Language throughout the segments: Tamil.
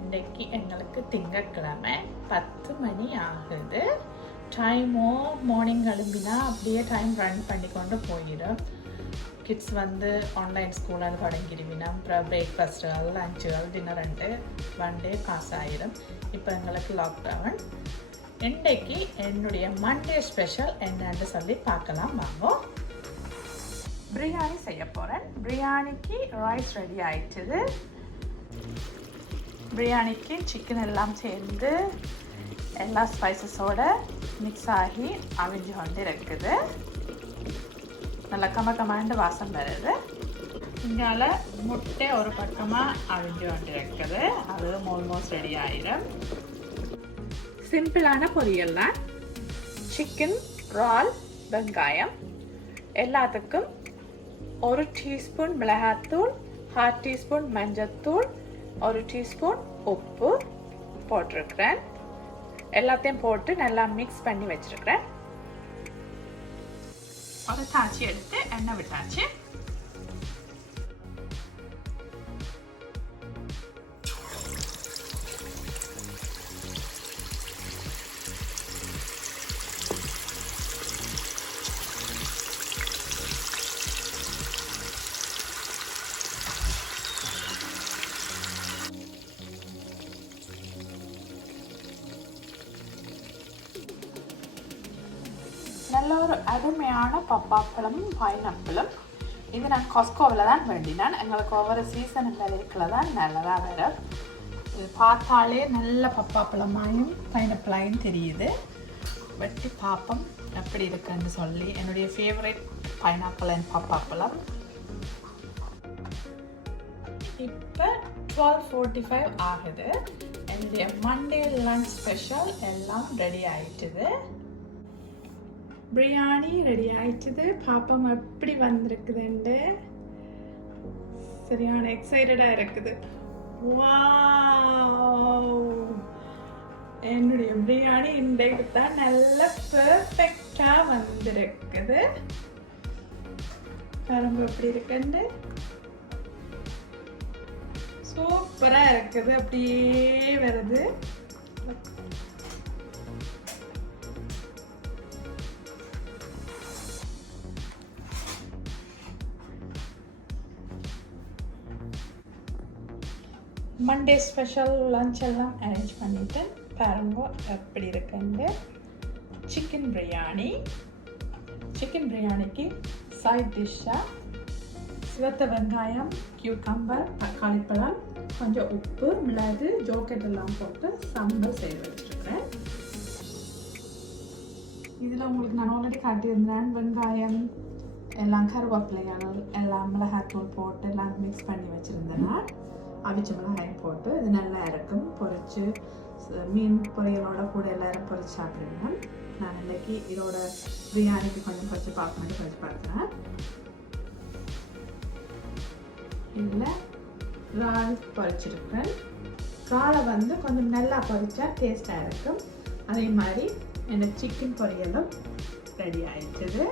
இன்றைக்கு எங்களுக்கு திங்கட்கிழமை 10 மணி ஆகுது. டைமோ மார்னிங் எழும்பினா அப்படியே டைம் ரன் பண்ணி கொண்டு போயிடும். கிட்ஸ் வந்து ஆன்லைன் ஸ்கூலால் தொடங்கிடுவினா அப்புறம் பிரேக்ஃபாஸ்ட்டுகள் லஞ்சுகள் டின்னர்ன்ட்டு 1 டே பாஸ் ஆகிடும். இப்போ எங்களுக்கு லாக்டவுன். இன்றைக்கு என்னுடைய மண்டே ஸ்பெஷல் என்னன்னு சொல்லி பார்க்கலாம் வாங்க. பிரியாணி செய்ய போகிறேன். பிரியாணிக்கு ரைஸ் ரெடி ஆயிடுச்சு. பிரியாணிக்கு சிக்கன் எல்லாம் சேர்ந்து எல்லா ஸ்பைசஸோட மிக்ஸ் ஆகி அவிஞ்சு கொண்டு இருக்குது. நல்லா கமகமாண்டு வாசம் வருது. இங்கால முட்டை ஒரு பக்கமாக அவிஞ்சு கொண்டு இருக்குது. அது ஆல்மோஸ்ட் ரெடி ஆயிடும். சிம்பிளான பொரியல்லாம் சிக்கன், இறால், வெங்காயம் எல்லாத்துக்கும் 1 டீஸ்பூன் மிளகாத்தூள், 1/2 டீஸ்பூன் மஞ்சத்தூள், 1 டீஸ்பூன் உப்பு போட்டிருக்கிறேன். எல்லாத்தையும் போட்டு நல்லா மிக்ஸ் பண்ணி வச்சிருக்கிறேன். ஒரு தாச்சி எடுத்து எண்ணெய் விட்டாச்சு. நல்ல ஒரு அருமையான பப்பாப்பழமும் பைனாப்பிளும். இது நான் காஸ்கோவில் தான் வேண்டினேன். எங்களுக்கு ஒவ்வொரு சீசன் இந்த லேக்கில் தான் நல்லதாக வரும். இது பார்த்தாலே நல்ல பப்பாப்பழமாயும் பைனாப்பிளாயும் தெரியுது. வெட்டி பாப்பம் எப்படி இருக்குன்னு சொல்லி. என்னுடைய ஃபேவரட் பைனாப்பிள் அண்ட் பப்பாப்பழம். இப்போ 12:45 ஆகுது. என்னுடைய மண்டே லஞ்ச் ஸ்பெஷல் எல்லாம் ரெடி ஆயிட்டுது. பிரியாணி ரெடி ஆயிடுச்சுது. பாப்பம் எப்படி வந்திருக்குதுண்டு சரியான எக்ஸைட்டடாக இருக்குது. வாவ், என்னுடைய பிரியாணி இன்றைக்கு தான் நல்ல பெர்ஃபெக்டாக வந்திருக்குது. பாருங்க எப்படி இருக்குண்டு. சூப்பராக இருக்குது. அப்படியே வருது. மண்டே ஸ்பெஷல் லஞ்ச் எல்லாம் அரேஞ்ச் பண்ணிட்டேன். பாருங்க எப்படி இருக்குன்னு. சிக்கன் பிரியாணி. சிக்கன் பிரியாணிக்கு சைட் டிஷ்ஷாக சிவத்த வெங்காயம், கியூக்கம்பர், தக்காளி பழம், கொஞ்சம் உப்பு, மிளகு, ஜோக்கெட் எல்லாம் போட்டு சாம்பார் செய்து வச்சுருக்கேன். இதில் உங்களுக்கு நான் ஆல்ரெடி காட்டியிருந்தேன். வெங்காயம் எல்லாம் கருவேப்பிலைகள் எல்லாம் மிளகாத்தூள் போட்டு எல்லாம் மிக்ஸ் பண்ணி வச்சுருந்தேன்னா அவிச்ச மிளகாயம் போட்டு இது நல்லா இருக்கும். பொரிச்சு மீன் பொரியலோட கூட எல்லாரும் பொரிச்சு சாப்பிடுங்க. நான் இன்னைக்கு இதோட பிரியாணிக்கு கொஞ்சம் பொரிச்சு பார்க்கணும் பொரிச்சு பார்க்குறேன். இதில் இறால் பொரிச்சிருக்கேன். இறாலை வந்து கொஞ்சம் நல்லா பொரிச்சா டேஸ்டாக இருக்கும். அதே மாதிரி எனக்கு சிக்கன் பொரியலும் ரெடி ஆயிடுச்சுது.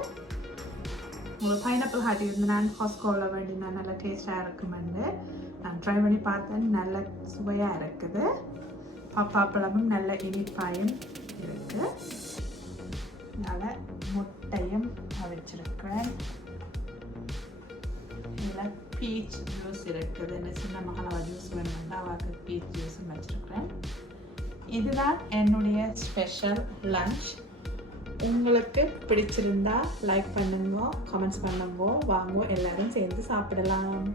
உங்களுக்கு பைனாப்பிள் ஹாட்டி இருந்து நான் காஸ்கோவில் வேண்டினா நல்லா டேஸ்டாக இருக்குமெண்டு நான் ட்ரை பண்ணி பார்த்தேன். நல்ல சுவையாக இருக்குது. பப்பாப்பழமும் நல்ல இனிப்பாயும் இருக்குது. அதனால் முட்டையும் வச்சிருக்கிறேன். இதில் பீச் ஜூஸ் இருக்குது. என்ன சின்ன மகளா ஜூஸ் வேணும்னா அவருக்கு பீச் ஜூஸும் வச்சுருக்கிறேன். இதுதான் என்னுடைய ஸ்பெஷல் லஞ்ச். உங்களுக்கு பிடிச்சிருந்தா லைக் பண்ணுங்க, கமெண்ட்ஸ் பண்ணுங்க. வாங்க எல்லாரும் சேர்ந்து சாப்பிடலாம்.